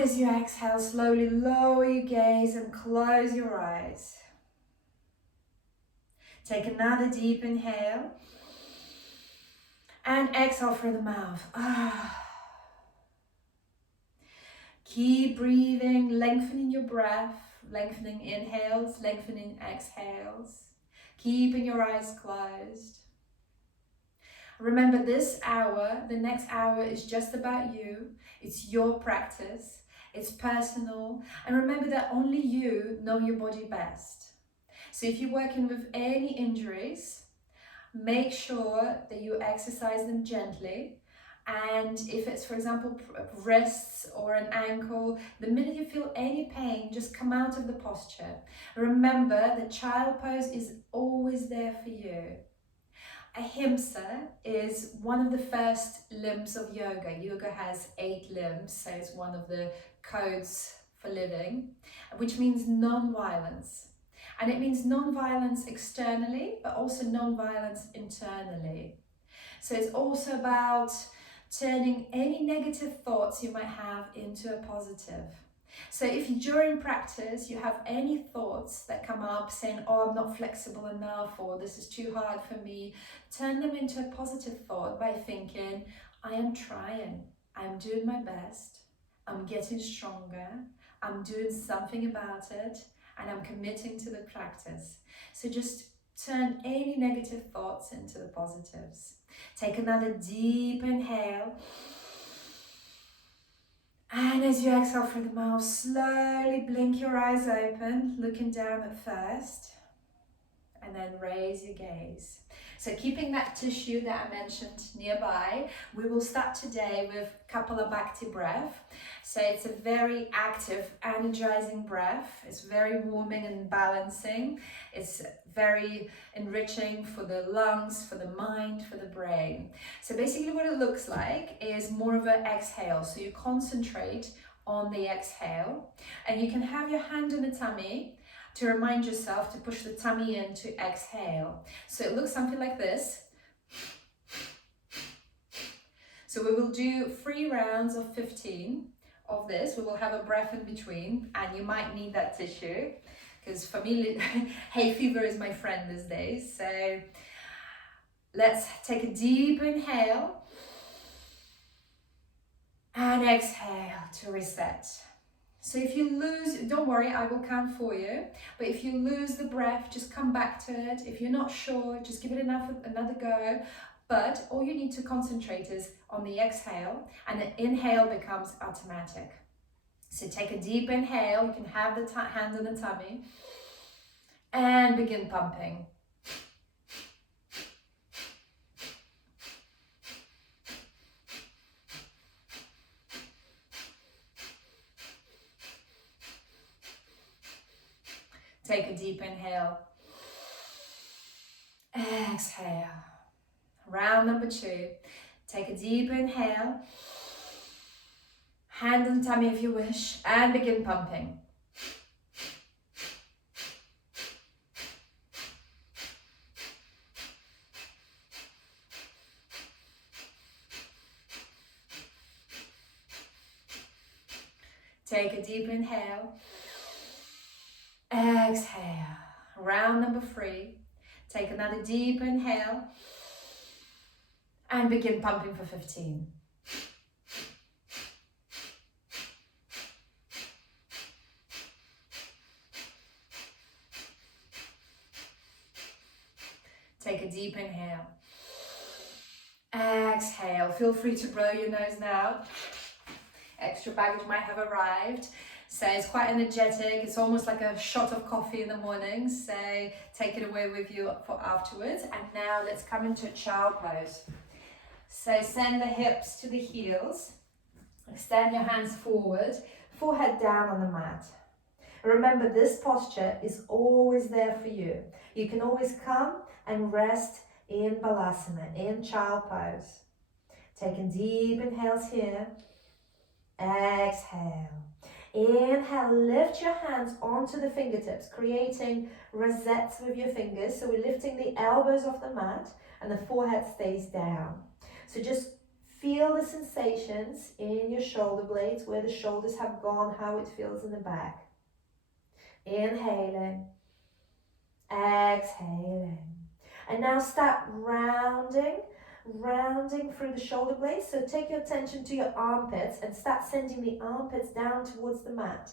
And as you exhale, slowly lower your gaze and close your eyes. Take another deep inhale. And exhale through the mouth. Keep breathing, lengthening your breath, lengthening inhales, lengthening exhales. Keeping your eyes closed. Remember, this hour, the next hour, is just about you. It's your practice. It's personal. And remember that only you know your body best. So if you're working with any injuries, make sure that you exercise them gently. And if it's, for example, wrists or an ankle, the minute you feel any pain, just come out of the posture. Remember, the child pose is always there for you. Ahimsa is one of the first limbs of yoga. Yoga has 8 limbs, so it's one of the codes for living, which means non-violence. And it means non-violence externally, but also non-violence internally. So it's also about turning any negative thoughts you might have into a positive. So if during practice you have any thoughts that come up saying, oh, I'm not flexible enough, or this is too hard for me, turn them into a positive thought by thinking, I am trying, I'm doing my best, I'm getting stronger, I'm doing something about it, and I'm committing to the practice. So just turn any negative thoughts into the positives. Take another deep inhale. And as you exhale through the mouth, slowly blink your eyes open, looking down at first, and then raise your gaze. So keeping that tissue that I mentioned nearby, we will start today with Kapalabhati breath. So it's a very active, energizing breath. It's very warming and balancing. It's very enriching for the lungs, for the mind, for the brain. So basically what it looks like is more of an exhale. So you concentrate on the exhale, and you can have your hand on the tummy to remind yourself to push the tummy in to exhale. So it looks something like this. So we will do 3 rounds of 15 of this. We will have a breath in between, and you might need that tissue because for me, hay fever is my friend these days. So let's take a deep inhale and exhale to reset. So if you lose, don't worry, I will count for you. But if you lose the breath, just come back to it. If you're not sure, just give it another go. But all you need to concentrate is on the exhale, and the inhale becomes automatic. So take a deep inhale. You can have the hand on the tummy and begin pumping. Take a deep inhale. Exhale. Round number 2. Take a deep inhale. Hand on the tummy if you wish, and begin pumping. Take a deep inhale. Exhale. Round number 3. Take another deep inhale and begin pumping for 15. Take a deep inhale. Exhale. Feel free to blow your nose now. Extra baggage might have arrived. So it's quite energetic. It's almost like a shot of coffee in the morning. So take it away with you for afterwards. And now let's come into a child pose. So send the hips to the heels. Extend your hands forward. Forehead down on the mat. Remember, this posture is always there for you. You can always come and rest in Balasana, in child pose. Taking deep inhales here. Exhale. Inhale, lift your hands onto the fingertips, creating rosettes with your fingers. So we're lifting the elbows off the mat and the forehead stays down. So just feel the sensations in your shoulder blades, where the shoulders have gone, how it feels in the back. Inhaling, exhaling. And now start rounding through the shoulder blades. So take your attention to your armpits and start sending the armpits down towards the mat.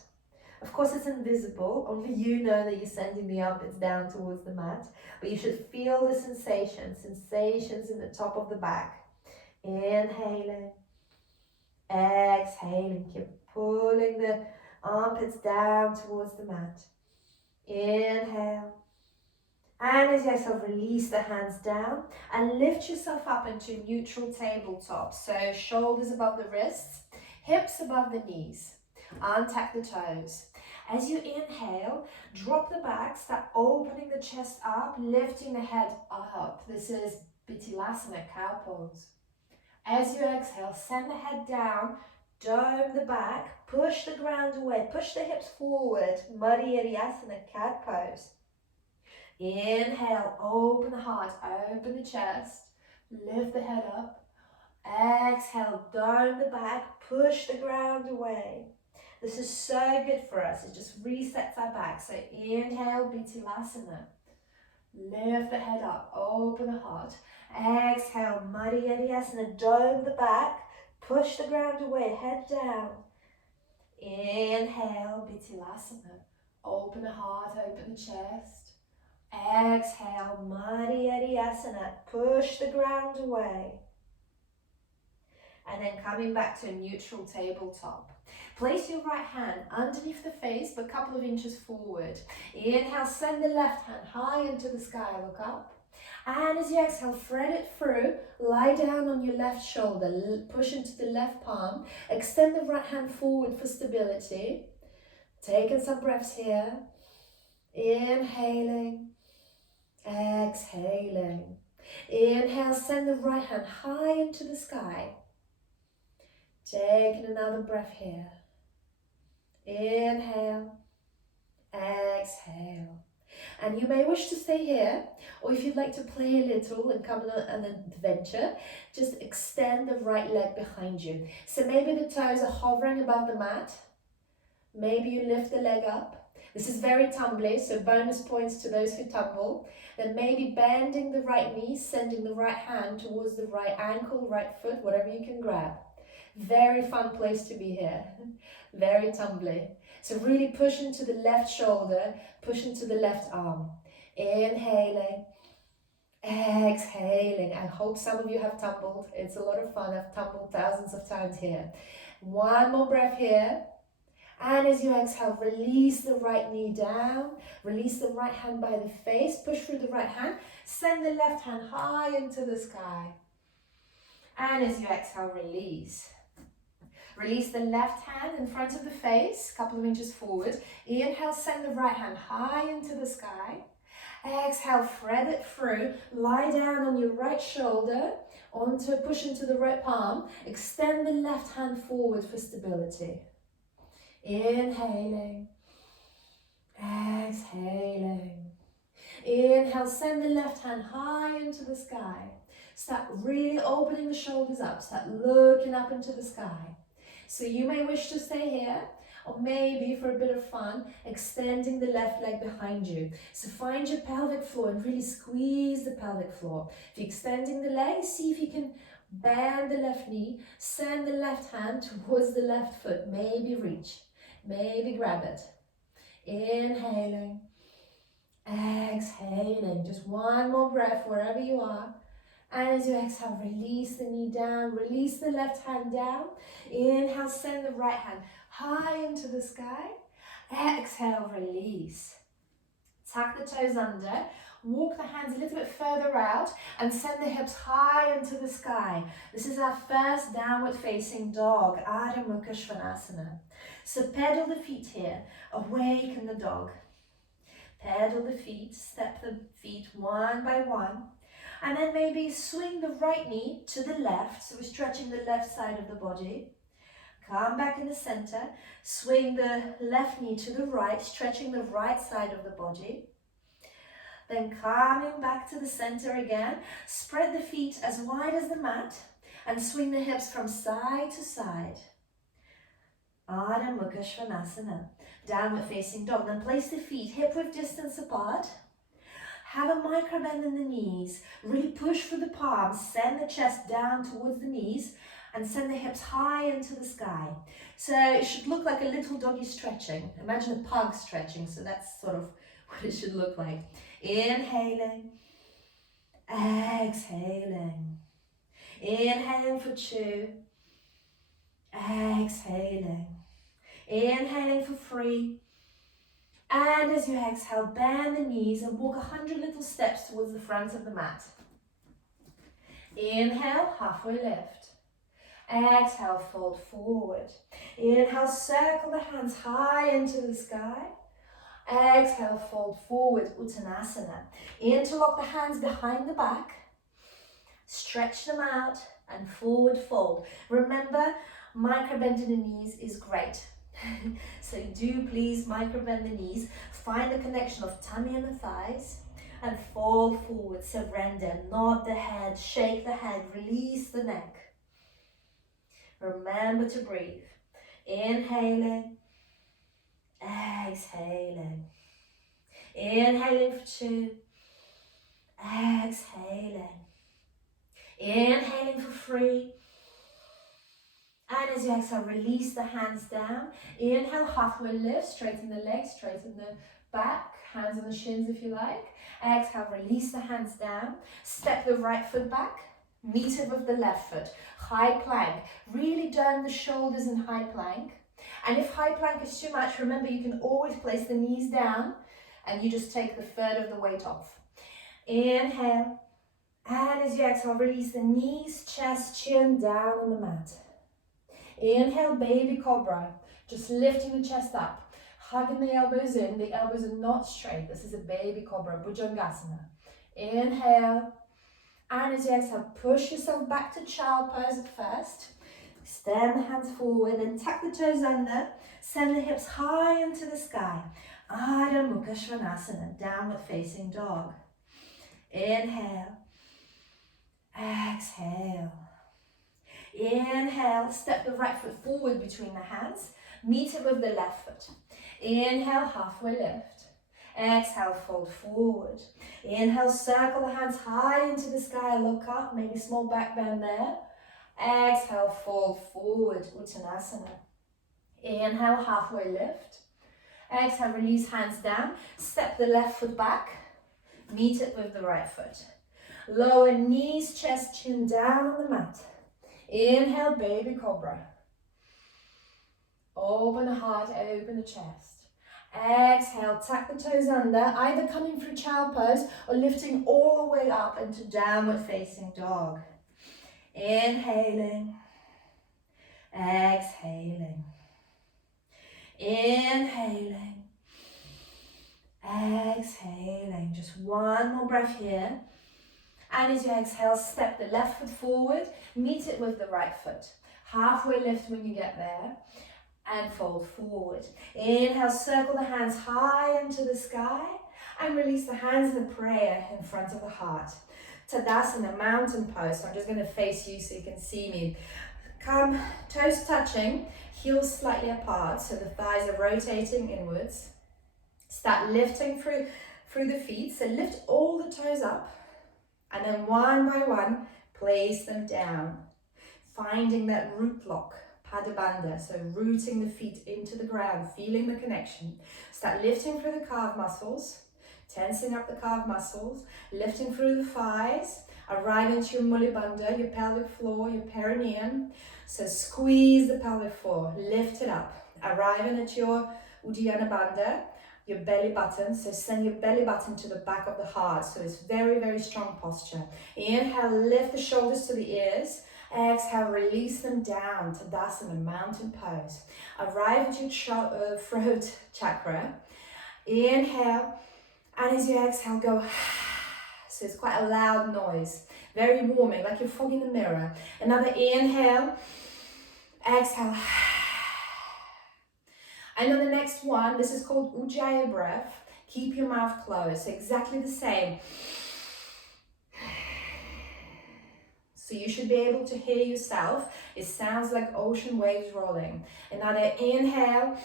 Of course, it's invisible. Only you know that you're sending the armpits down towards the mat. But you should feel the sensations in the top of the back. Inhaling, exhaling. Keep pulling the armpits down towards the mat. Inhale. And as you exhale, release the hands down and lift yourself up into neutral tabletop. So shoulders above the wrists, hips above the knees. Untuck the toes. As you inhale, drop the back, start opening the chest up, lifting the head up. This is Vinyasa, cow pose. As you exhale, send the head down, dome the back, push the ground away, push the hips forward, Vinyasa, cat pose. Inhale, open the heart, open the chest, lift the head up. Exhale, dome the back, push the ground away. This is so good for us. It just resets our back. So inhale, Vinyasa. Lift the head up, open the heart. Exhale, Vinyasa, dome the back, push the ground away, head down. Inhale, Vinyasa. Open the heart, open the chest. Exhale, Vinyasa, push the ground away. And then coming back to a neutral tabletop. Place your right hand underneath the face, but a couple of inches forward. Inhale, send the left hand high into the sky, look up. And as you exhale, thread it through, lie down on your left shoulder, push into the left palm, extend the right hand forward for stability. Taking some breaths here. Inhaling, exhaling. Inhale, send the right hand high into the sky. Taking another breath here. Inhale, exhale. And you may wish to stay here, or if you'd like to play a little and come on an adventure, just extend the right leg behind you. So maybe the toes are hovering above the mat. Maybe you lift the leg up. This is very tumbly, so bonus points to those who tumble. Then maybe bending the right knee, sending the right hand towards the right ankle, right foot, whatever you can grab. Very fun place to be here. Very tumbly. So really push into the left shoulder, push into the left arm. Inhaling, exhaling. I hope some of you have tumbled. It's a lot of fun. I've tumbled thousands of times here. One more breath here. And as you exhale, release the right knee down, release the right hand by the face, push through the right hand, send the left hand high into the sky. And as you exhale, release. Release the left hand in front of the face, a couple of inches forward. Inhale, send the right hand high into the sky. Exhale, thread it through, lie down on your right shoulder, push into the right palm, extend the left hand forward for stability. Inhaling, exhaling. Inhale, send the left hand high into the sky. Start really opening the shoulders up, start looking up into the sky. So you may wish to stay here, or maybe for a bit of fun, extending the left leg behind you. So find your pelvic floor and really squeeze the pelvic floor. If you're extending the leg, see if you can bend the left knee, send the left hand towards the left foot, maybe reach. Maybe grab it. Inhaling, exhaling. Just one more breath wherever you are. And as you exhale, release the knee down, release the left hand down. Inhale, send the right hand high into the sky. Exhale, release. Tuck the toes under. Walk the hands a little bit further out and send the hips high into the sky. This is our first downward facing dog, Ardha Mukha Svanasana. So pedal the feet here, awaken the dog. Pedal the feet, step the feet one by one. And then maybe swing the right knee to the left, so we're stretching the left side of the body. Come back in the center, swing the left knee to the right, stretching the right side of the body. Then coming back to the center again, spread the feet as wide as the mat And swing the hips from side to side. Ardha Mukha Svanasana. Downward facing dog. Then place the feet hip width distance apart. Have a micro bend in the knees. Really push for the palms. Send the chest down towards the knees and send the hips high into the sky. So it should look like a little doggy stretching. Imagine a pug stretching. So that's sort of what it should look like. Inhaling. Exhaling. Inhaling for 2. Exhaling. Inhaling for 3. And as you exhale, bend the knees and walk 100 little steps towards the front of the mat. Inhale, halfway lift. Exhale, fold forward. Inhale, circle the hands high into the sky. Exhale, fold forward, Uttanasana. Interlock the hands behind the back. Stretch them out and forward fold. Remember, micro bend in the knees is great. So do please micro bend the knees. Find the connection of tummy and the thighs and fall forward. Surrender. Nod the head. Shake the head. Release the neck. Remember to breathe. Inhaling. Exhaling. Inhaling for 2. Exhaling. Inhaling for 3. And as you exhale, release the hands down. Inhale, halfway lift, straighten the legs, straighten the back, hands on the shins if you like. Exhale, release the hands down. Step the right foot back, meet it with the left foot. High plank, really turn the shoulders in high plank. And if high plank is too much, remember you can always place the knees down and you just take the third of the weight off. Inhale, and as you exhale, release the knees, chest, chin down on the mat. Inhale, baby cobra, just lifting the chest up, hugging the elbows in. The elbows are not straight. This is a baby cobra, Bhujangasana. Inhale, and as you exhale, push yourself back to child pose at first. Extend the hands forward and tuck the toes under. Send the hips high into the sky. Ardha Mukha Svanasana, downward facing dog. Inhale, exhale. Inhale, step the right foot forward between the hands. Meet it with the left foot. Inhale, halfway lift. Exhale, fold forward. Inhale, circle the hands high into the sky, look up, maybe small back bend there. Exhale, fold forward, Uttanasana. Inhale, halfway lift. Exhale, release hands down. Step the left foot back. Meet it with the right foot. Lower knees, chest, chin down on the mat. Inhale, baby cobra. Open the heart, open the chest. Exhale, tuck the toes under, either coming through child pose or lifting all the way up into downward facing dog. Inhaling, exhaling. Inhaling, exhaling. Just one more breath here. And as you exhale, step the left foot forward, meet it with the right foot. Halfway lift when you get there, and fold forward. Inhale, circle the hands high into the sky, and release the hands in a prayer in front of the heart. Tadasana, mountain pose. So I'm just going to face you so you can see me. Come, toes touching, heels slightly apart, so the thighs are rotating inwards. Start lifting through the feet, so lift all the toes up. And then one by one, place them down. Finding that root lock, Padabandha, so rooting the feet into the ground, feeling the connection. Start lifting through the calf muscles, tensing up the calf muscles, lifting through the thighs, arriving to your Mulibandha, your pelvic floor, your perineum. So squeeze the pelvic floor, lift it up, arriving at your Uddiyana Bandha, your belly button, so send your belly button to the back of the heart, so it's very, very strong posture. Inhale, lift the shoulders to the ears. Exhale, release them down, Tadasana, mountain pose. Arrive at your throat chakra. Inhale, and as you exhale, go, so it's quite a loud noise, very warming, like you're fogging the mirror. Another inhale, exhale. And on the next one, this is called Ujjayi breath. Keep your mouth closed, so exactly the same. So you should be able to hear yourself. It sounds like ocean waves rolling. Another inhale.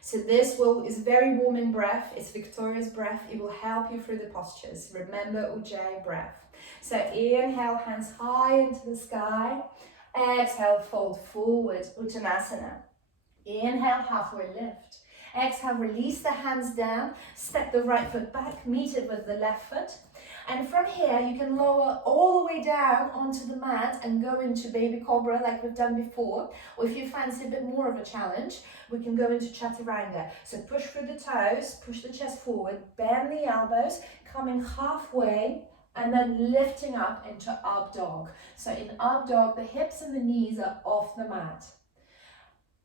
So this is very warming breath. It's Victoria's breath. It will help you through the postures. Remember Ujjayi breath. So inhale, hands high into the sky. Exhale, fold forward, Uttanasana. Inhale, halfway lift. Exhale, release the hands down. Step the right foot back, meet it with the left foot. And from here, you can lower all the way down onto the mat and go into baby cobra like we've done before. Or if you fancy a bit more of a challenge, we can go into chaturanga. So push through the toes, push the chest forward, bend the elbows, coming halfway, and then lifting up into up dog. So in up dog, the hips and the knees are off the mat.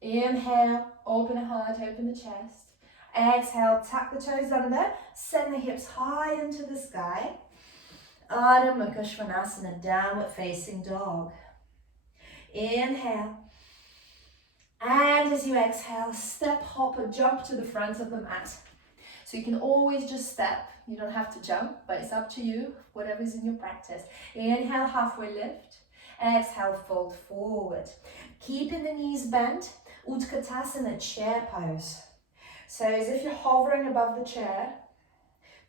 Inhale, open the heart, open the chest. Exhale, tuck the toes under, send the hips high into the sky. Ardha Mukha Svanasana, downward facing dog. Inhale. And as you exhale, step, hop, or jump to the front of the mat. So you can always just step. You don't have to jump, but it's up to you, whatever's in your practice. Inhale, halfway lift. Exhale, fold forward. Keeping the knees bent, Utkatasana, chair pose. So as if you're hovering above the chair,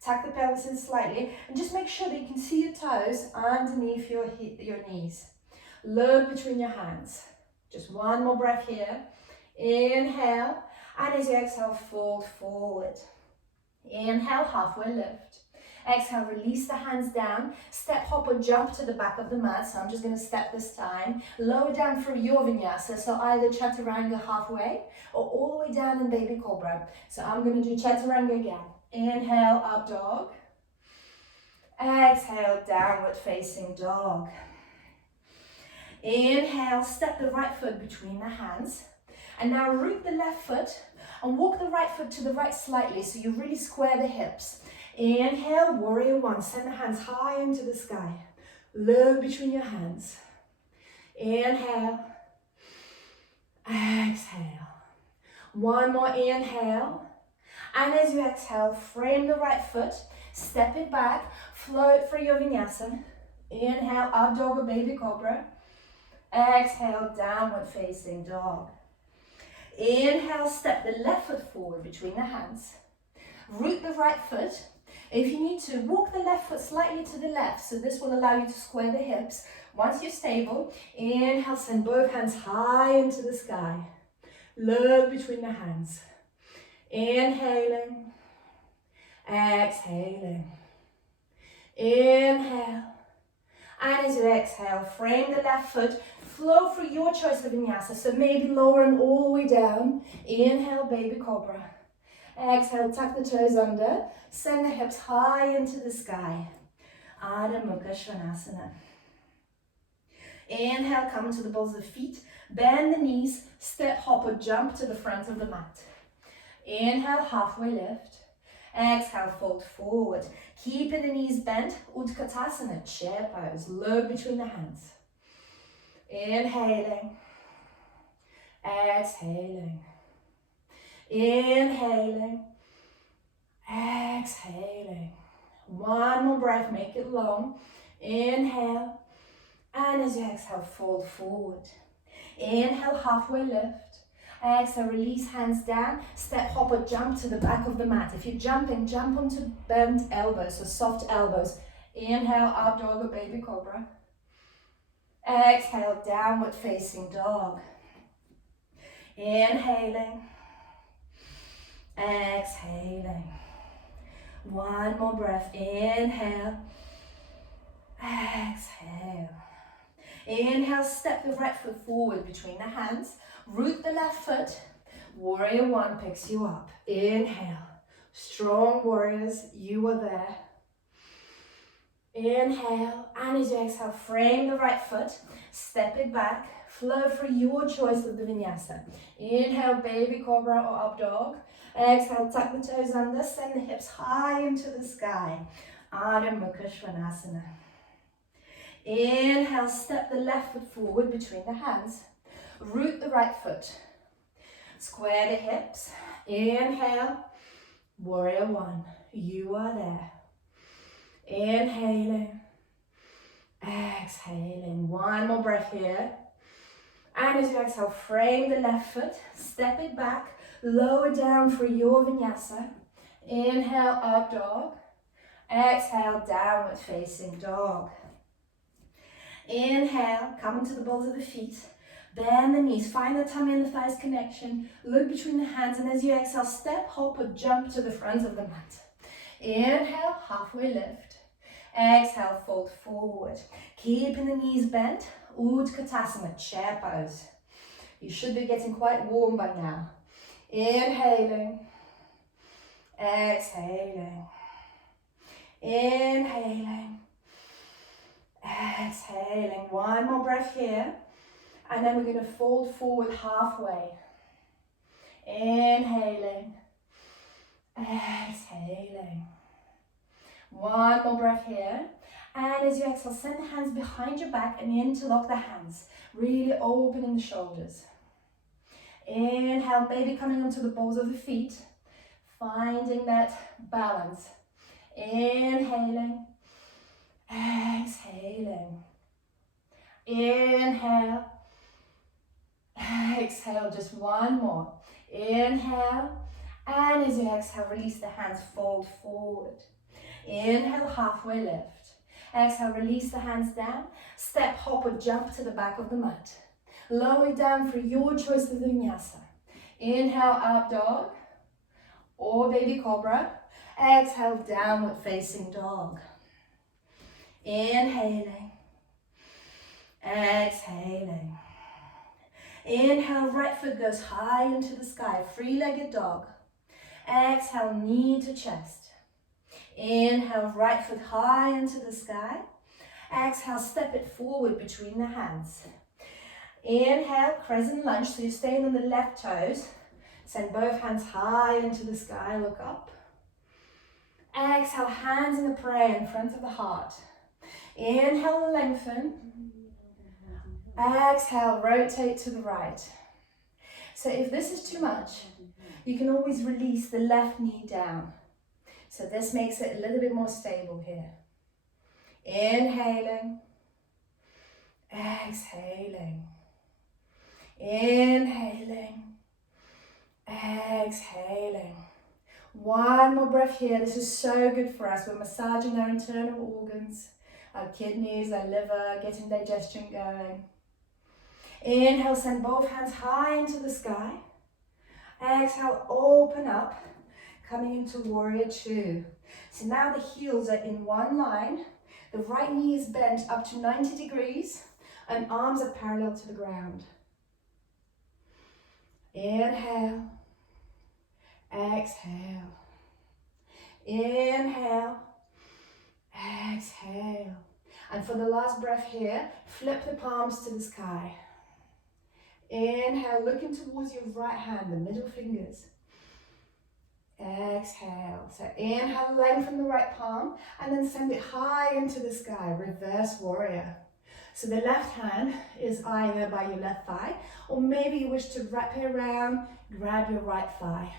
tuck the pelvis in slightly, and just make sure that you can see your toes underneath your knees. Look between your hands. Just one more breath here. Inhale, and as you exhale, fold forward. Inhale, halfway lift. Exhale, release the hands down. Step, hop, or jump to the back of the mat. So I'm just going to step this time. Lower down through your vinyasa. So either chaturanga halfway or all the way down in baby cobra. So I'm going to do chaturanga again. Inhale, up dog. Exhale, downward facing dog. Inhale, step the right foot between the hands. And now root the left foot and walk the right foot to the right slightly so you really square the hips. Inhale, warrior one. Send the hands high into the sky. Look between your hands. Inhale. Exhale. One more inhale. And as you exhale, frame the right foot. Step it back. Float for your vinyasa. Inhale, up dog or baby cobra. Exhale, downward facing dog. Inhale, step the left foot forward between the hands. Root the right foot. If you need to, walk the left foot slightly to the left, so this will allow you to square the hips. Once you're stable, inhale, send both hands high into the sky. Look between the hands. Inhaling, exhaling. Inhale, and as you exhale, frame the left foot, flow through your choice of vinyasa, so maybe lowering all the way down. Inhale, baby cobra. Exhale, tuck the toes under, send the hips high into the sky. Ardha Mukha Svanasana. Inhale, come to the balls of the feet, bend the knees, step, hop, or jump to the front of the mat. Inhale, halfway lift. Exhale, fold forward. Keeping the knees bent, Utkatasana, chair pose. Look between the hands. Inhaling. Exhaling. Inhaling. Exhaling. One more breath, make it long. Inhale. And as you exhale, fold forward. Inhale, halfway lift. Exhale, release hands down. Step, hop, or jump to the back of the mat. If you're jumping, jump onto bent elbows, so soft elbows. Inhale, up dog or baby cobra. Exhale, downward facing dog. Inhaling. Exhaling. One more breath. Inhale. Exhale. Inhale, step the right foot forward between the hands. Root the left foot. Warrior one picks you up. Inhale. Strong warriors, you are there. Inhale, and as you exhale, frame the right foot. Step it back. Flow for your choice of the vinyasa. Inhale, baby cobra or up dog. Exhale, tuck the toes under. Send the hips high into the sky. Ardha Mukha Svanasana. Inhale, step the left foot forward between the hands. Root the right foot. Square the hips. Inhale, warrior one. You are there. Inhaling, exhaling. One more breath here. And as you exhale, frame the left foot, step it back, lower down for your vinyasa. Inhale, up dog. Exhale, downward facing dog. Inhale, come into the balls of the feet. Bend the knees, find the tummy and the thighs connection. Look between the hands, and as you exhale, step, hop or jump to the front of the mat. Inhale, halfway lift. Exhale, fold forward. Keeping the knees bent. Utkatasana, chair pose. You should be getting quite warm by now. Inhaling. Exhaling. Inhaling. Exhaling. One more breath here. And then we're going to fold forward halfway. Inhaling. Exhaling. One more breath here. And as you exhale, send the hands behind your back and interlock the hands. Really opening the shoulders. Inhale, maybe coming onto the balls of the feet. Finding that balance. Inhaling. Exhaling. Inhale. Exhale, just one more. Inhale. And as you exhale, release the hands, fold forward. Inhale, halfway lift. Exhale, release the hands down. Step, hop or jump to the back of the mat. Lower down for your choice of the vinyasa. Inhale, up dog or baby cobra. Exhale, downward facing dog. Inhaling. Exhaling. Inhale, right foot goes high into the sky, three-legged dog. Exhale, knee to chest. Inhale, right foot high into the sky. Exhale, step it forward between the hands. Inhale, crescent lunge, so you're staying on the left toes. Send both hands high into the sky, look up. Exhale, hands in a prayer in front of the heart. Inhale, lengthen. Exhale, rotate to the right. So if this is too much, you can always release the left knee down. So this makes it a little bit more stable here. Inhaling. Exhaling. Inhaling. Exhaling. One more breath here. This is so good for us. We're massaging our internal organs, our kidneys, our liver, getting digestion going. Inhale, send both hands high into the sky. Exhale, open up, coming into warrior two. So now the heels are in one line. The right knee is bent up to 90 degrees and arms are parallel to the ground. Inhale. Exhale. Inhale. Exhale. And for the last breath here, flip the palms to the sky. Inhale, looking towards your right hand, the middle fingers. Exhale. So inhale, lengthen the right palm and then send it high into the sky, reverse warrior. So the left hand is either by your left thigh or maybe you wish to wrap it around, grab your right thigh.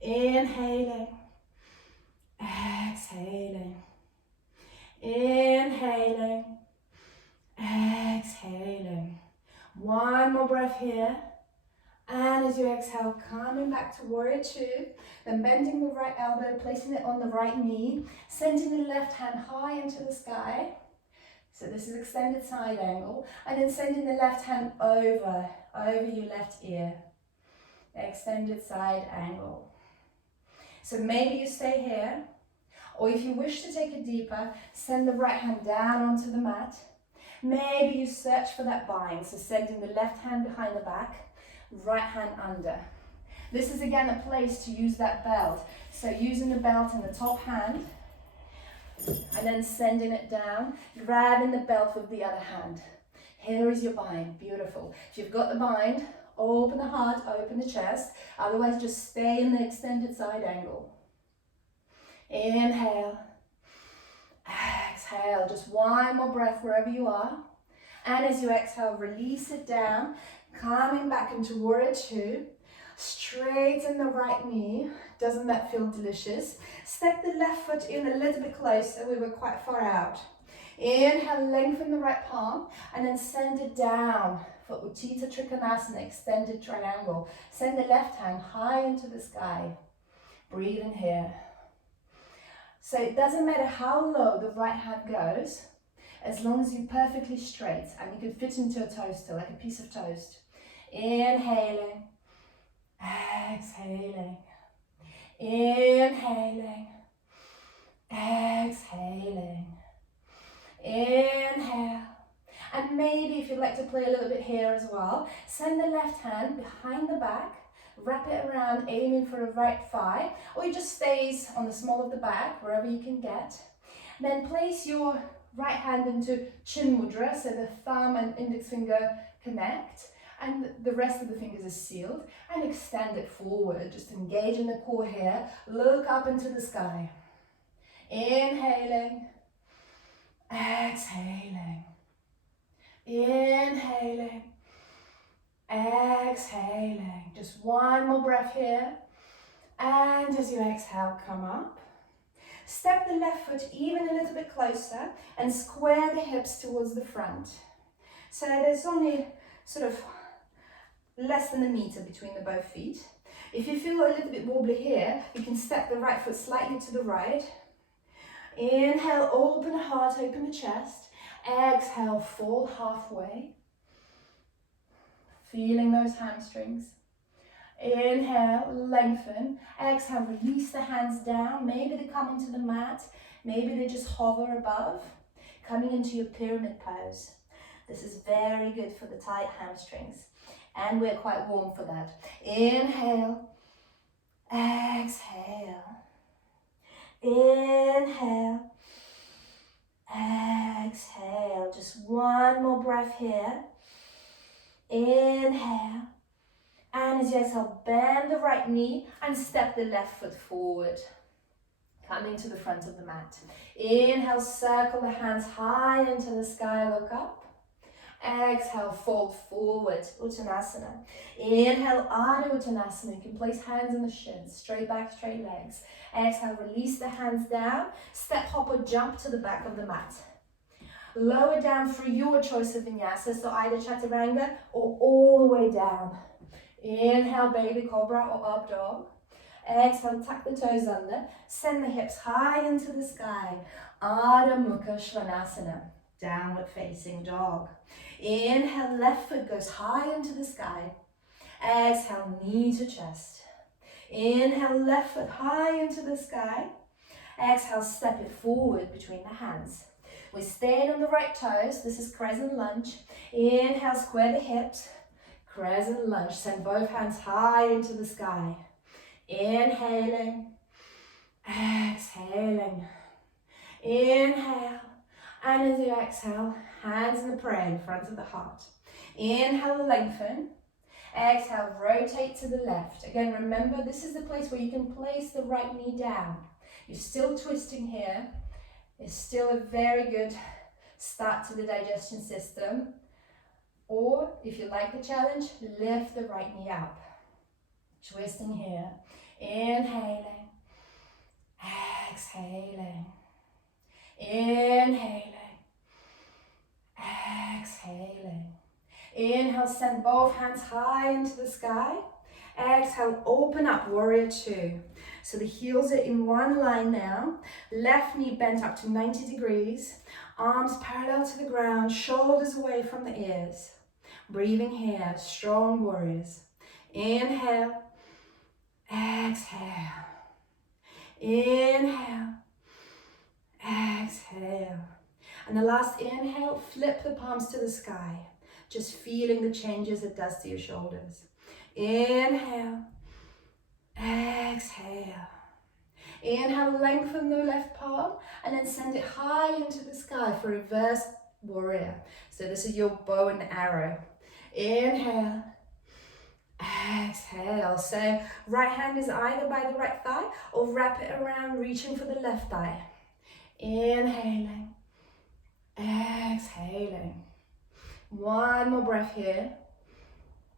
Inhaling. Exhaling. Inhaling. Exhaling. One more breath here. And as you exhale, coming back to warrior two, then bending the right elbow, placing it on the right knee, sending the left hand high into the sky. So this is extended side angle. And then sending the left hand over your left ear. Extended side angle. So maybe you stay here, or if you wish to take it deeper, send the right hand down onto the mat. Maybe you search for that bind, so sending the left hand behind the back, right hand under. This is again a place to use that belt. So using the belt in the top hand, and then sending it down, grabbing the belt with the other hand. Here is your bind, beautiful. If you've got the bind, open the heart, open the chest, otherwise just stay in the extended side angle. Inhale. Exhale, just one more breath wherever you are. And as you exhale, release it down, coming back into warrior two. Straighten the right knee. Doesn't that feel delicious? Step the left foot in a little bit closer. We were quite far out. Inhale, lengthen the right palm and then send it down for Utthita Trikonasana, extended triangle. Send the left hand high into the sky. Breathe in here. So it doesn't matter how low the right hand goes, as long as you're perfectly straight and you can fit into a toaster, like a piece of toast. Inhaling, exhaling, inhaling, exhaling, inhale. And maybe if you'd like to play a little bit here as well, send the left hand behind the back, wrap it around, aiming for a right thigh, or it just stays on the small of the back, wherever you can get. Then place your right hand into chin mudra, so the thumb and index finger connect, and the rest of the fingers are sealed, and extend it forward. Just engage in the core here. Look up into the sky. Inhaling, exhaling, inhaling, exhaling. Just one more breath here. And as you exhale, come up. Step the left foot even a little bit closer and square the hips towards the front. So there's only sort of less than a meter between the both feet. If you feel a little bit wobbly here, you can step the right foot slightly to the right. Inhale, open the heart, open the chest. Exhale, fold halfway. Feeling those hamstrings. Inhale, lengthen. Exhale, release the hands down. Maybe they come into the mat. Maybe they just hover above. Coming into your pyramid pose. This is very good for the tight hamstrings. And we're quite warm for that. Inhale. Exhale. Inhale. Exhale. Just one more breath here. Inhale. And as you exhale, bend the right knee and step the left foot forward. Coming to the front of the mat. Inhale, circle the hands high into the sky, look up. Exhale, fold forward, Uttanasana. Inhale, Ardha Uttanasana. You can place hands on the shins, straight back, straight legs. Exhale, release the hands down. Step, hop or jump to the back of the mat. Lower down through your choice of vinyasa, so either chaturanga or all the way down. Inhale, baby cobra or up dog. Exhale, tuck the toes under. Send the hips high into the sky. Ardha Mukha Svanasana, downward facing dog. Inhale, left foot goes high into the sky. Exhale, knee to chest. Inhale, left foot high into the sky. Exhale, step it forward between the hands. We're staying on the right toes. This is crescent lunge. Inhale, square the hips. Crescent lunge. Send both hands high into the sky. Inhaling. Exhaling. Inhale. And as you exhale, hands in the prayer in front of the heart. Inhale, lengthen. Exhale, rotate to the left. Again, remember, this is the place where you can place the right knee down. You're still twisting here. It's still a very good start to the digestion system. Or, if you like the challenge, lift the right knee up. Twisting here. Inhaling. Exhaling. Inhaling. Exhaling. Inhale, send both hands high into the sky. Exhale, open up, warrior two. So the heels are in one line now. Left knee bent up to 90 degrees. Arms parallel to the ground, shoulders away from the ears. Breathing here, strong warriors. Inhale. Exhale. Inhale. Exhale. And the last inhale, flip the palms to the sky. Just feeling the changes it does to your shoulders. Inhale. Exhale. Inhale, lengthen the left palm and then send it high into the sky for reverse warrior. So this is your bow and arrow. Inhale. Exhale. So right hand is either by the right thigh or wrap it around, reaching for the left thigh. Inhaling. Exhaling. One more breath here.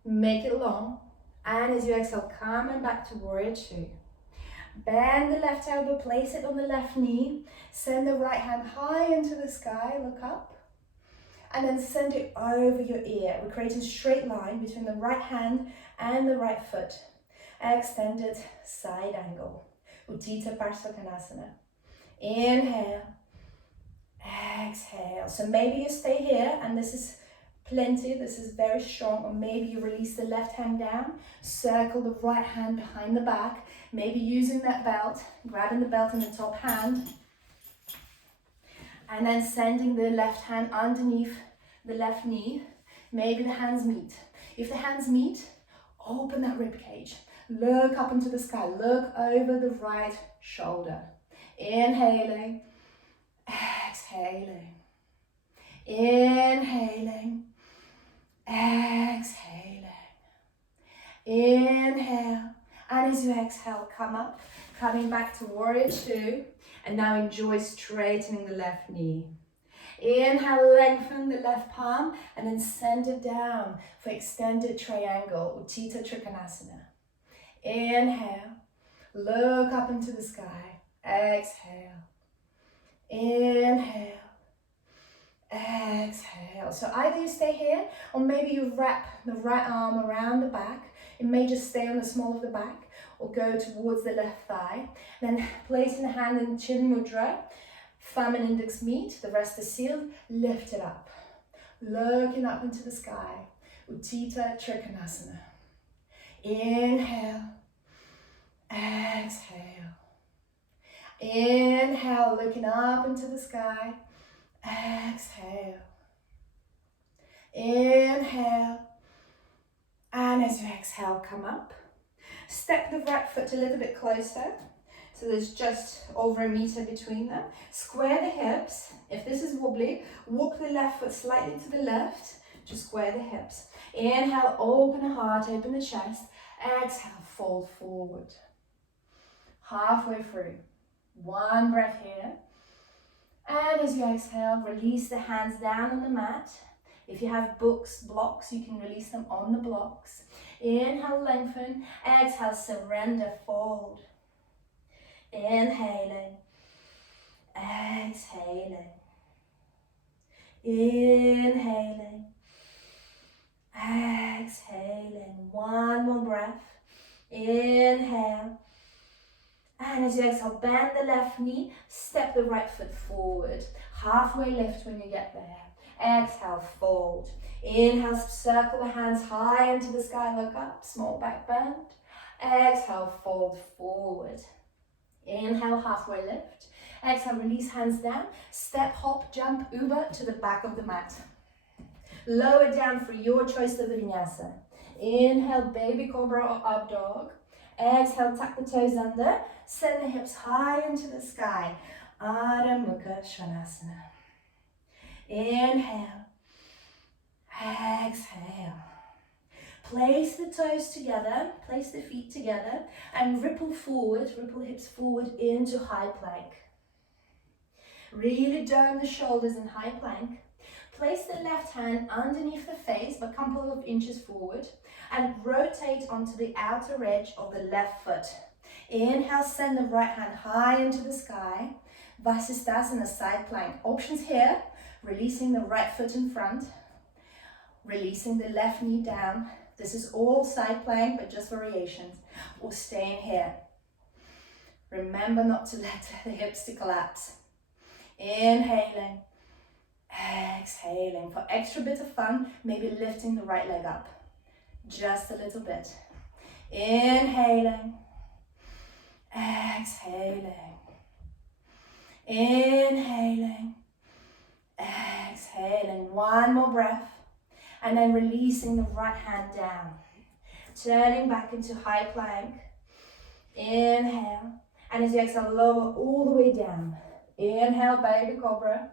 Make it long. And as you exhale, coming back to warrior two. Bend the left elbow, place it on the left knee. Send the right hand high into the sky, look up. And then send it over your ear. We're creating a straight line between the right hand and the right foot. Extended side angle. Utthita Parsvakonasana. Inhale. Exhale. So maybe you stay here and this is plenty, this is very strong, or maybe you release the left hand down, circle the right hand behind the back, maybe using that belt, grabbing the belt in the top hand, and then sending the left hand underneath the left knee. Maybe the hands meet. If the hands meet, open that rib cage. Look up into the sky. Look over the right shoulder. Inhaling. Exhaling. Inhaling. Exhaling. Inhale. And as you exhale, come up. Coming back to warrior two. And now enjoy straightening the left knee. Inhale, lengthen the left palm and then send it down for extended triangle, Utthita Trikonasana. Inhale, look up into the sky. Exhale. Inhale. Exhale. So either you stay here or maybe you wrap the right arm around the back. It may just stay on the small of the back or go towards the left thigh. Then placing the hand in Chin Mudra. Thumb and index meet, the rest is sealed, lift it up. Looking up into the sky, Utthita Trikonasana. Inhale, exhale. Inhale, looking up into the sky, exhale. Inhale, and as you exhale, come up. Step the right foot a little bit closer. So there's just over 1 meter between them. Square the hips. If this is wobbly, walk the left foot slightly to the left to square the hips. Inhale, open the heart, open the chest. Exhale, fold forward. Halfway through. One breath here. And as you exhale, release the hands down on the mat. If you have blocks, you can release them on the blocks. Inhale, lengthen. Exhale, surrender, fold. Inhaling, exhaling, inhaling, exhaling. One more breath. Inhale. And as you exhale, bend the left knee, step the right foot forward. Halfway lift when you get there. Exhale, fold. Inhale, circle the hands high into the sky, look up, small back bend. Exhale, fold forward. Inhale, halfway lift. Exhale, release hands down. Step, hop, jump, Uber to the back of the mat. Lower down for your choice of the Vinyasa. Inhale, baby cobra or up dog. Exhale, tuck the toes under. Send the hips high into the sky. Adho Mukha Svanasana. Inhale. Exhale. Place the toes together, place the feet together, and ripple forward, ripple hips forward into high plank. Really dome the shoulders in high plank. Place the left hand underneath the face, a couple of inches forward, and rotate onto the outer edge of the left foot. Inhale, send the right hand high into the sky. Vasisthasana, side plank. Options here, releasing the right foot in front, releasing the left knee down. This is all side plank, but just variations, or staying here. Remember not to let the hips to collapse. Inhaling, exhaling. For extra bit of fun, maybe lifting the right leg up, just a little bit. Inhaling, exhaling. Inhaling, exhaling. One more breath. And then releasing the right hand down. Turning back into high plank. Inhale. And as you exhale, lower all the way down. Inhale, baby cobra.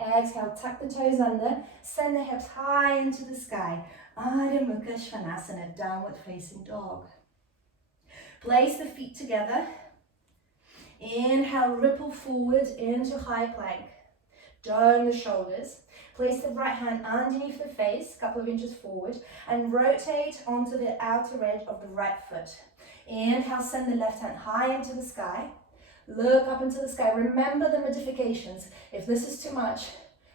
Exhale, tuck the toes under. Send the hips high into the sky. Adho Mukha Svanasana, downward facing dog. Place the feet together. Inhale, ripple forward into high plank. dome the shoulders. Place the right hand underneath the face, a couple of inches forward, and rotate onto the outer edge of the right foot. Inhale, send the left hand high into the sky. Look up into the sky. Remember the modifications. If this is too much,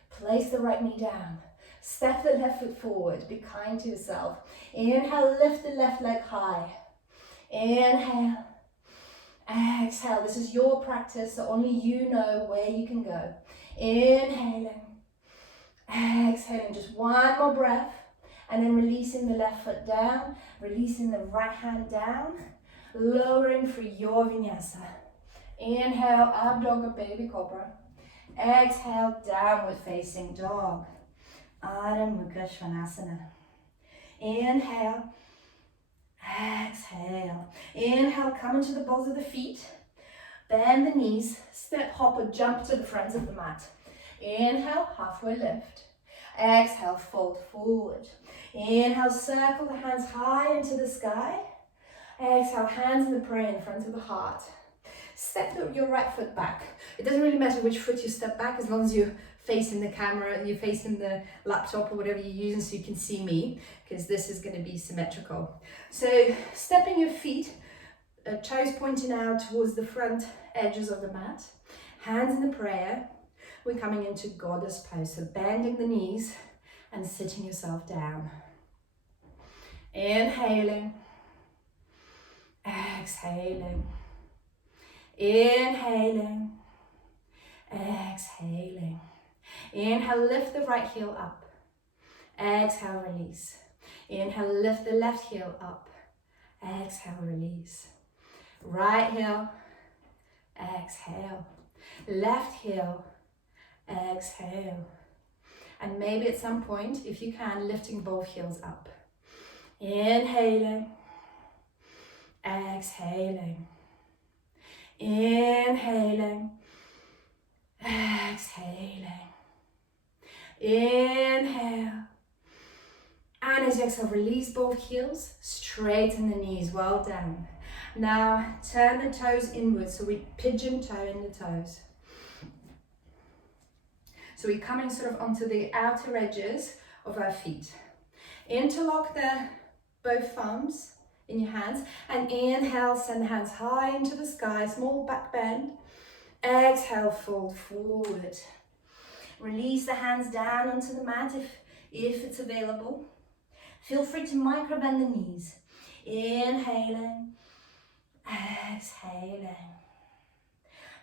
place the right knee down. Step the left foot forward. Be kind to yourself. Inhale, lift the left leg high. Inhale. Exhale. This is your practice, so only you know where you can go. Inhaling. Exhaling. Just one more breath. And then releasing the left foot down. Releasing the right hand down. Lowering for your vinyasa. Inhale, up dog or baby cobra. Exhale, downward facing dog. Adho Mukha Svanasana. Inhale. Exhale. Inhale, come into the balls of the feet. Bend the knees. Step, hop or jump to the front of the mat. Inhale, halfway lift. Exhale, fold forward. Inhale, circle the hands high into the sky. Exhale, hands in the prayer in front of the heart. Step your right foot back. It doesn't really matter which foot you step back as long as you're facing the camera and you're facing the laptop or whatever you're using so you can see me, because this is going to be symmetrical. So stepping your feet, toes pointing out towards the front edges of the mat, hands in the prayer. We're coming into goddess pose, so bending the knees and sitting yourself down. Inhaling. Exhaling. Inhaling. Exhaling. Inhale, lift the right heel up. Exhale, release. Inhale, lift the left heel up. Exhale, release. Right heel. Exhale. Left heel. Exhale. And maybe at some point, if you can, lifting both heels up. Inhaling. Exhaling. Inhaling. Exhaling. Inhale. And as you exhale, release both heels, straighten the knees, well done. Now turn the toes inwards, so we pigeon toe in the toes. So we're coming sort of onto the outer edges of our feet. Interlock both thumbs in your hands and inhale, send the hands high into the sky, small back bend. Exhale, fold forward. Release the hands down onto the mat if it's available. Feel free to micro bend the knees. Inhaling, exhaling,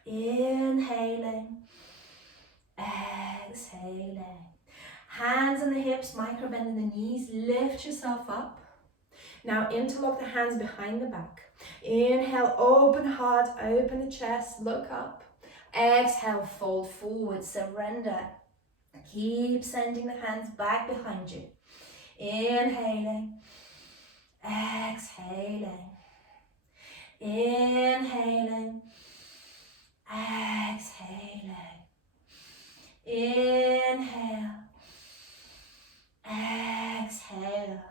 inhaling, exhaling. Hands on the hips, micro bending the knees, lift yourself up. Now interlock the hands behind the back. Inhale, open heart, open the chest, look up. Exhale, fold forward, surrender. Keep sending the hands back behind you. Inhaling, exhaling, inhaling, exhaling, inhale, exhale.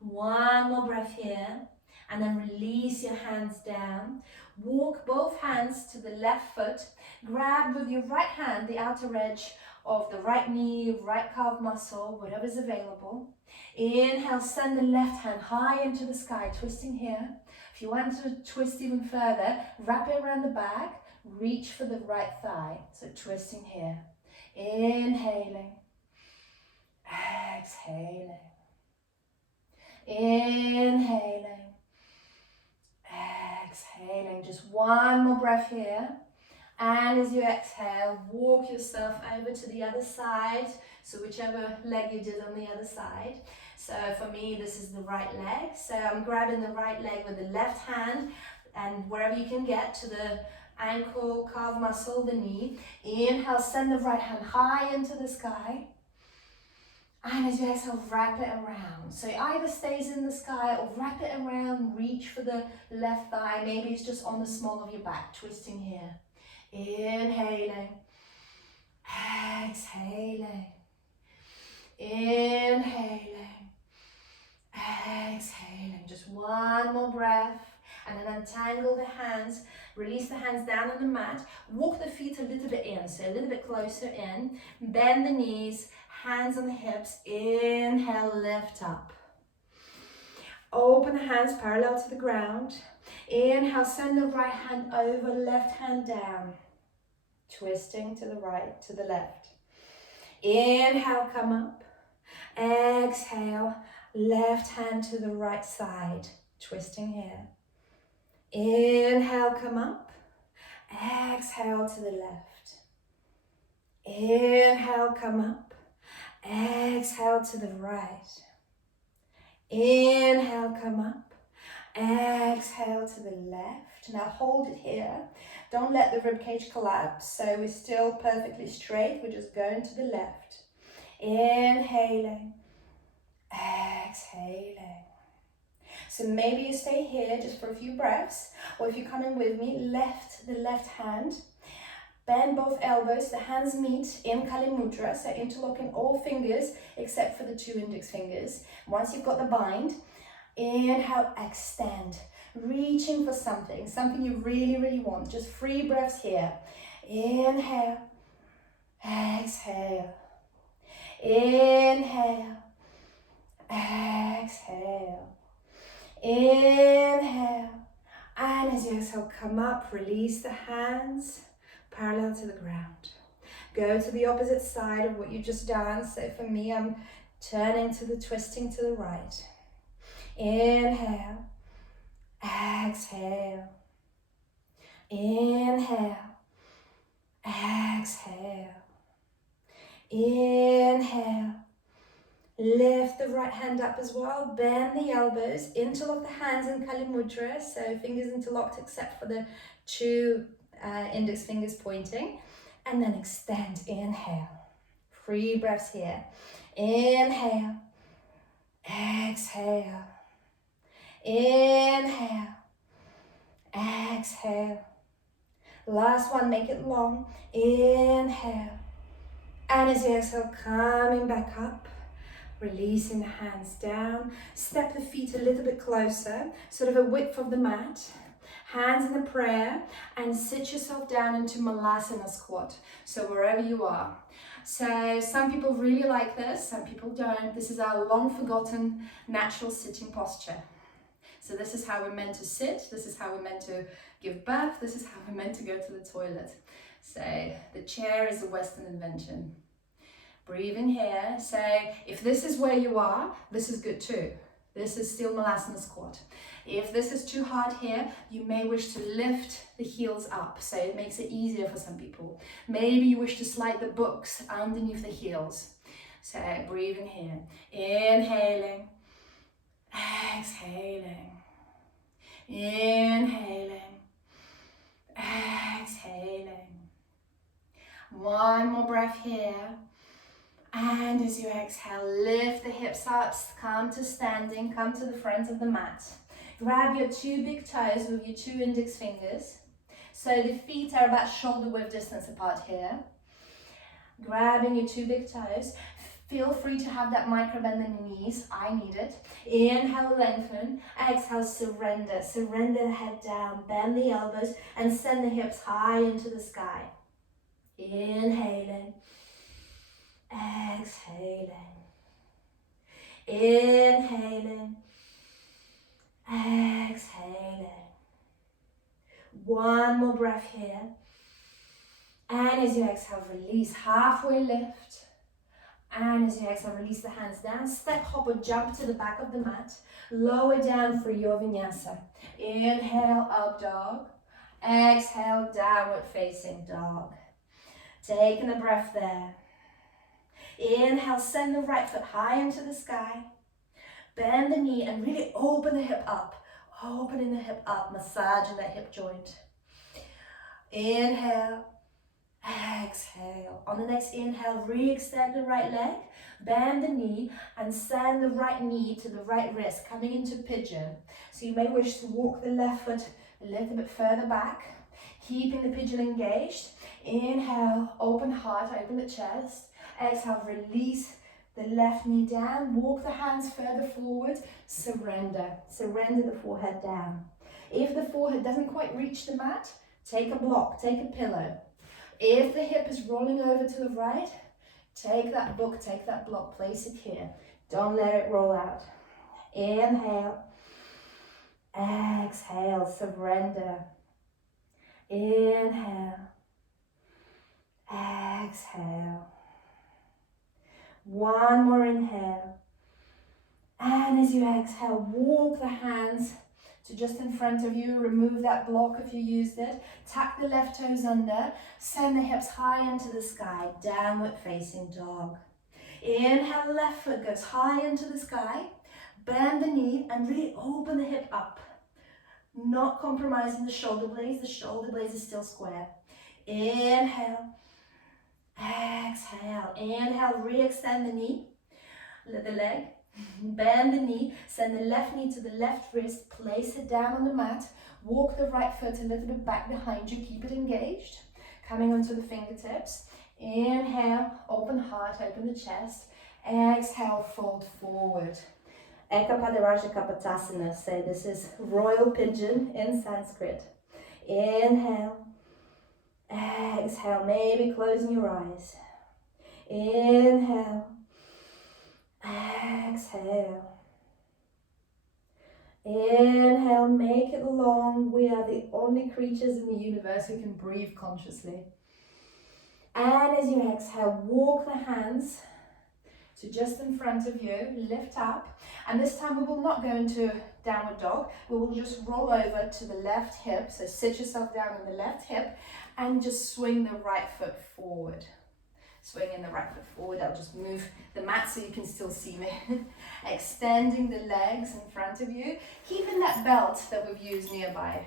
One more breath here, and then release your hands down. Walk both hands to the left foot. Grab with your right hand the outer edge of the right knee, right calf muscle, whatever's available. Inhale, send the left hand high into the sky, twisting here. If you want to twist even further, wrap it around the back, reach for the right thigh. So twisting here. Inhaling, exhaling, inhaling, exhaling. Just one more breath here. And as you exhale, walk yourself over to the other side. So whichever leg you did on the other side. So for me, this is the right leg. So I'm grabbing the right leg with the left hand and wherever you can get to the ankle, calf muscle, the knee. Inhale, send the right hand high into the sky. And as you exhale, wrap it around. So it either stays in the sky or wrap it around, reach for the left thigh. Maybe it's just on the small of your back, twisting here. Inhaling, exhaling, inhaling, exhaling. Just one more breath and then untangle the hands Release the hands down on the mat. Walk the feet a little bit in, so a little bit closer in. Bend the knees, hands on the hips. Inhale, lift up. Open the hands parallel to the ground. Inhale, send the right hand over, left hand down. Twisting to the right, to the left. Inhale, come up. Exhale, left hand to the right side. Twisting here. Inhale, come up. Exhale to the left. Inhale, come up. Exhale to the right. Inhale, come up. Exhale to the left. Now hold it here. Don't let the ribcage collapse. So we're still perfectly straight. We're just going to the left. Inhaling. Exhaling. So maybe you stay here just for a few breaths, or if you're coming with me, the left hand, bend both elbows, the hands meet in Kali Mudra, so interlocking all fingers except for the 2 index fingers. Once you've got the bind, inhale, extend, reaching for something you really, really want. Just 3 breaths here. Inhale, exhale, inhale, exhale. Inhale, and as you exhale, come up, release the hands parallel to the ground. Go to the opposite side of what you just done. So for me, I'm turning to the twisting to the right. Inhale, exhale, inhale, exhale, inhale. Lift the right hand up as well, bend the elbows, interlock the hands in Kali Mudra, so fingers interlocked except for the 2 index fingers pointing, and then extend, inhale. 3 breaths here. Inhale, exhale, inhale, exhale. Last one, make it long. Inhale, and as you exhale, coming back up. Releasing the hands down, step the feet a little bit closer, sort of a width of the mat, hands in a prayer, and sit yourself down into Malasana squat, so wherever you are. So some people really like this, some people don't. This is our long forgotten natural sitting posture. So this is how we're meant to sit, this is how we're meant to give birth, this is how we're meant to go to the toilet. So the chair is a Western invention. Breathe in here. So if this is where you are, this is good too. This is still Malasana squat. If this is too hard here, you may wish to lift the heels up, so it makes it easier for some people. Maybe you wish to slide the books underneath the heels. So breathe in here. Inhaling, exhaling, inhaling, exhaling. One more breath here. And as you exhale, lift the hips up, come to standing, come to the front of the mat. Grab your 2 big toes with your 2 index fingers. So the feet are about shoulder width distance apart here. Grabbing your 2 big toes. Feel free to have that micro bend in the knees. I need it. Inhale, lengthen. Exhale, surrender. Surrender the head down. Bend the elbows and send the hips high into the sky. Inhaling. Exhaling, inhaling, exhaling. One more breath here. And as you exhale, release, halfway lift. And as you exhale, release the hands down. Step, hop or jump to the back of the mat. Lower down for your vinyasa. Inhale, up dog. Exhale, downward facing dog. Taking a breath there. Inhale, send the right foot high into the sky. Bend the knee and really open the hip up. Opening the hip up, massaging that hip joint. Inhale, exhale. On the next inhale, re-extend the right leg. Bend the knee and send the right knee to the right wrist, coming into pigeon. So you may wish to walk the left foot a little bit further back, keeping the pigeon engaged. Inhale, open heart, open the chest. Exhale, release the left knee down, walk the hands further forward, surrender the forehead down. If the forehead doesn't quite reach the mat, take a block, take a pillow. If the hip is rolling over to the right, take that book, take that block, place it here. Don't let it roll out. Inhale. Exhale, surrender. Inhale. Exhale. One more inhale. And as you exhale, walk the hands to just in front of you. Remove that block if you used it. Tuck the left toes under. Send the hips high into the sky. Downward facing dog. Inhale, left foot goes high into the sky. Bend the knee and really open the hip up. Not compromising the shoulder blades. The shoulder blades are still square. Inhale. Exhale. Inhale, re-extend the knee. The leg. Bend the knee, send the left knee to the left wrist, place it down on the mat, walk the right foot a little bit back behind you, keep it engaged, coming onto the fingertips. Inhale, open heart, open the chest. Exhale, fold forward. Ekapadaraja Kapotasana, so this is royal pigeon in Sanskrit. Inhale, exhale, maybe closing your eyes. Inhale. Exhale. Inhale, make it long. We are the only creatures in the universe who can breathe consciously. And as you exhale, walk the hands to just in front of you, lift up. And this time we will not go into downward dog. We will just roll over to the left hip. So sit yourself down on the left hip and just swing the right foot forward. Swinging the right foot forward, I'll just move the mat so you can still see me. Extending the legs in front of you, keeping that belt that we've used nearby.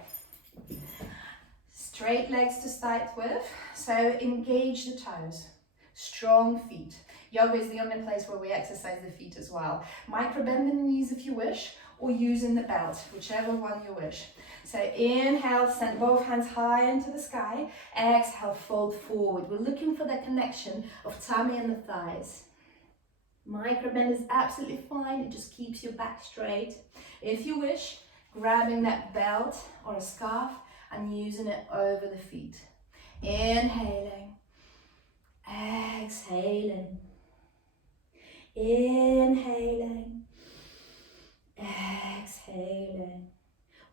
Straight legs to start with, so engage the toes. Strong feet. Yoga is the only place where we exercise the feet as well. Micro bend the knees if you wish, or using the belt, whichever one you wish. So inhale, send both hands high into the sky. Exhale, fold forward. We're looking for the connection of tummy and the thighs. Micro bend is absolutely fine. It just keeps your back straight. If you wish, grabbing that belt or a scarf and using it over the feet. Inhaling. Exhaling. Inhaling. Exhaling.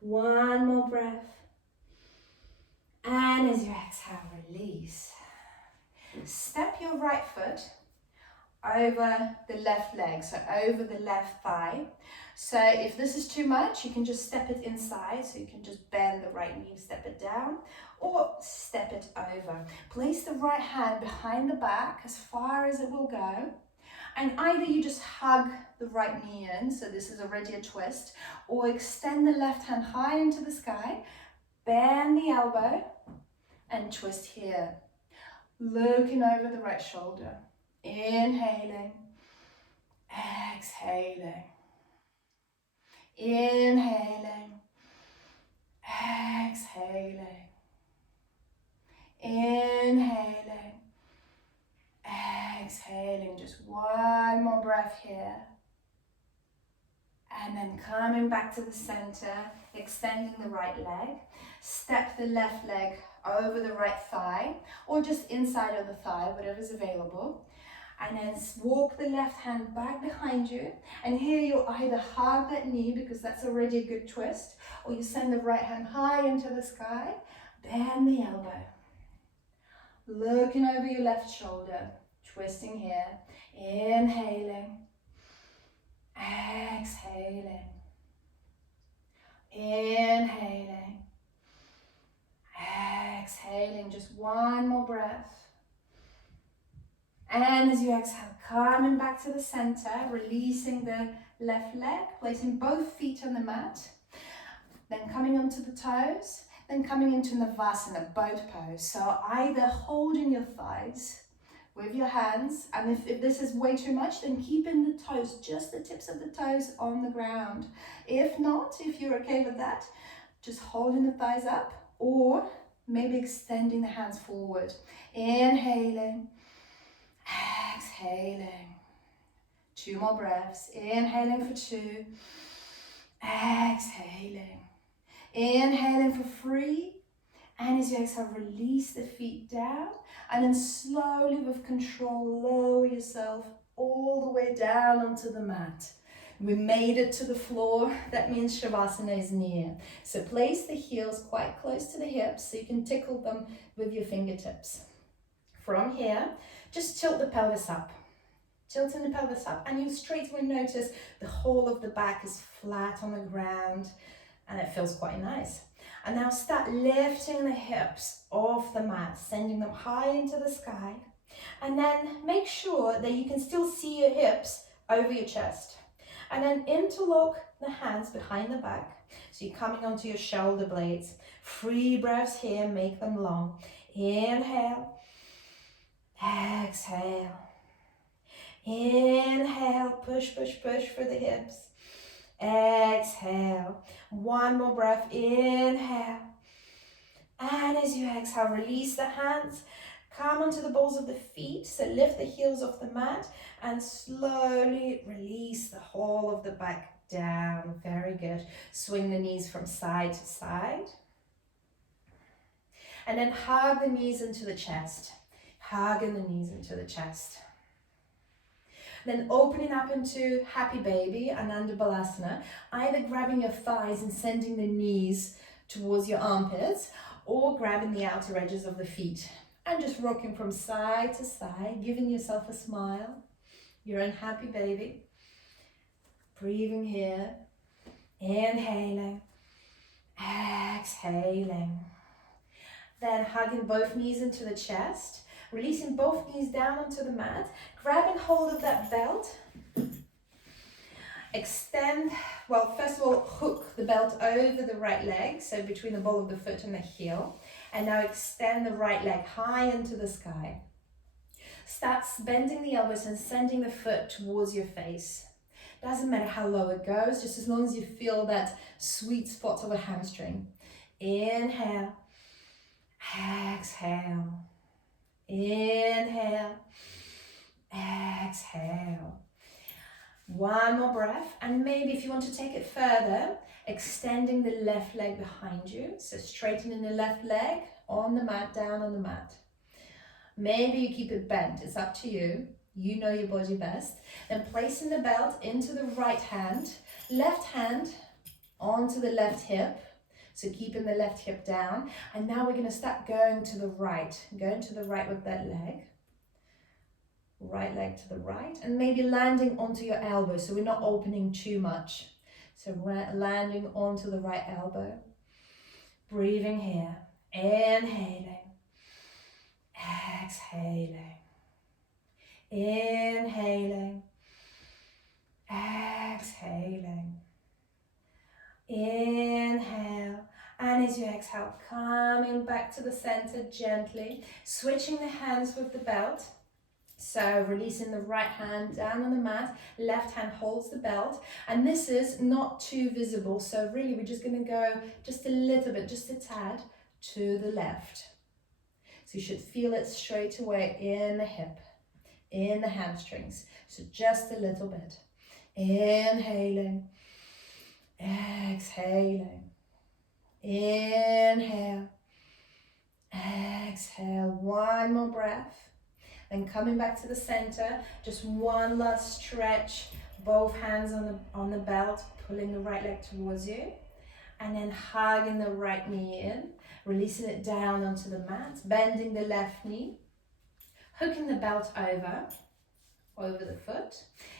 One more breath. And as you exhale, release. Step your right foot over the left leg, so over the left thigh. So if this is too much, you can just step it inside, so you can just bend the right knee, step it down, or step it over. Place the right hand behind the back as far as it will go. And either you just hug the right knee in, so this is already a twist, or extend the left hand high into the sky, bend the elbow, and twist here. Looking over the right shoulder. Inhaling, exhaling. Inhaling, exhaling. Inhaling. Exhaling, just one more breath here. And then coming back to the center, extending the right leg. Step the left leg over the right thigh, or just inside of the thigh, whatever's available. And then walk the left hand back behind you. And here you either hug that knee, because that's already a good twist, or you send the right hand high into the sky, bend the elbow. Looking over your left shoulder, twisting here, inhaling, exhaling, inhaling, exhaling, just one more breath. And as you exhale, coming back to the center, releasing the left leg, placing both feet on the mat, then coming onto the toes, then coming into Navasana, boat pose. So either holding your thighs with your hands, and if this is way too much, then keeping the toes, just the tips of the toes on the ground. If not, if you're okay with that, just holding the thighs up, or maybe extending the hands forward. Inhaling, exhaling. 2 more breaths. Inhaling for 2, exhaling. Inhaling for 3. And as you exhale, release the feet down. And then slowly with control, lower yourself all the way down onto the mat. We made it to the floor. That means Shavasana is near. So place the heels quite close to the hips so you can tickle them with your fingertips. From here, just tilt the pelvis up. Tilting the pelvis up, and you straight away notice the whole of the back is flat on the ground, and it feels quite nice. And now start lifting the hips off the mat, sending them high into the sky. And then make sure that you can still see your hips over your chest. And then interlock the hands behind the back. So you're coming onto your shoulder blades. 3 breaths here, make them long. Inhale. Exhale. Inhale, push, push, push for the hips. Exhale. 1 more breath, inhale. And as you exhale, release the hands. Come onto the balls of the feet, so lift the heels off the mat and slowly release the whole of the back down. Very good. Swing the knees from side to side. And then hug the knees into the chest. Hugging the knees into the chest. Then opening up into Happy Baby, Ananda Balasana, either grabbing your thighs and sending the knees towards your armpits, or grabbing the outer edges of the feet and just rocking from side to side, giving yourself a smile. You're in Happy Baby. Breathing here, inhaling, exhaling. Then hugging both knees into the chest, releasing both knees down onto the mat, grabbing hold of that belt. Extend, well, first of all, hook the belt over the right leg, so between the ball of the foot and the heel. And now extend the right leg high into the sky. Start bending the elbows and sending the foot towards your face. Doesn't matter how low it goes, just as long as you feel that sweet spot of a hamstring. Inhale, exhale. Inhale, exhale. 1 more breath, and maybe if you want to take it further, extending the left leg behind you, so straightening the left leg on the mat, down on the mat. Maybe you keep it bent, it's up to you. You know your body best. Then placing the belt into the right hand, left hand onto the left hip, so keeping the left hip down. And now we're going to start going to the right with that leg. Right leg to the right, and maybe landing onto your elbow, so we're not opening too much. So landing onto the right elbow. Breathing here, inhaling, exhaling, inhaling, exhaling, inhale, and as you exhale, coming back to the center gently, switching the hands with the belt. So releasing the right hand down on the mat, left hand holds the belt, and this is not too visible, so really we're just going to go just a little bit, just a tad to the left. So you should feel it straight away in the hip, in the hamstrings, so just a little bit. Inhaling, exhaling, inhale, exhale, 1 more breath. Then coming back to the center, just 1 last stretch, both hands on the belt, pulling the right leg towards you, and then hugging the right knee in, releasing it down onto the mat, bending the left knee, hooking the belt over the foot.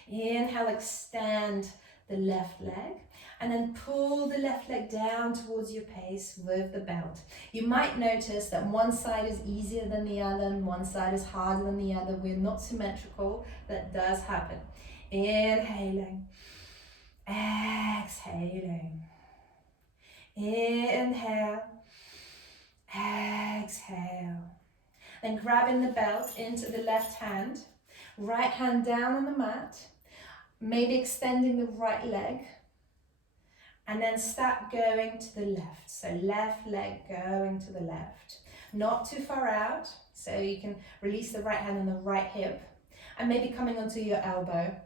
Inhale, extend the left leg, and then pull the left leg down towards your pace with the belt. You might notice that one side is easier than the other and one side is harder than the other. We're not symmetrical. That does happen. Inhaling, exhaling, inhale, exhale. Then grabbing the belt into the left hand, right hand down on the mat, maybe extending the right leg, and then start going to the left. So left leg going to the left. Not too far out, so you can release the right hand on the right hip, and maybe coming onto your elbow.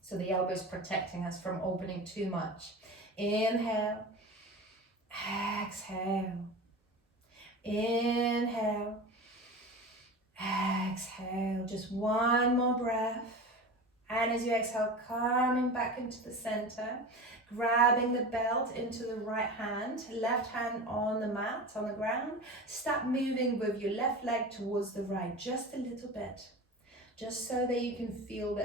So the elbow is protecting us from opening too much. Inhale, Exhale. Inhale. Exhale. Just one more breath. And as you exhale, coming back into the center, grabbing the belt into the right hand, left hand on the mat, on the ground. Start moving with your left leg towards the right, just a little bit, just so that you can feel that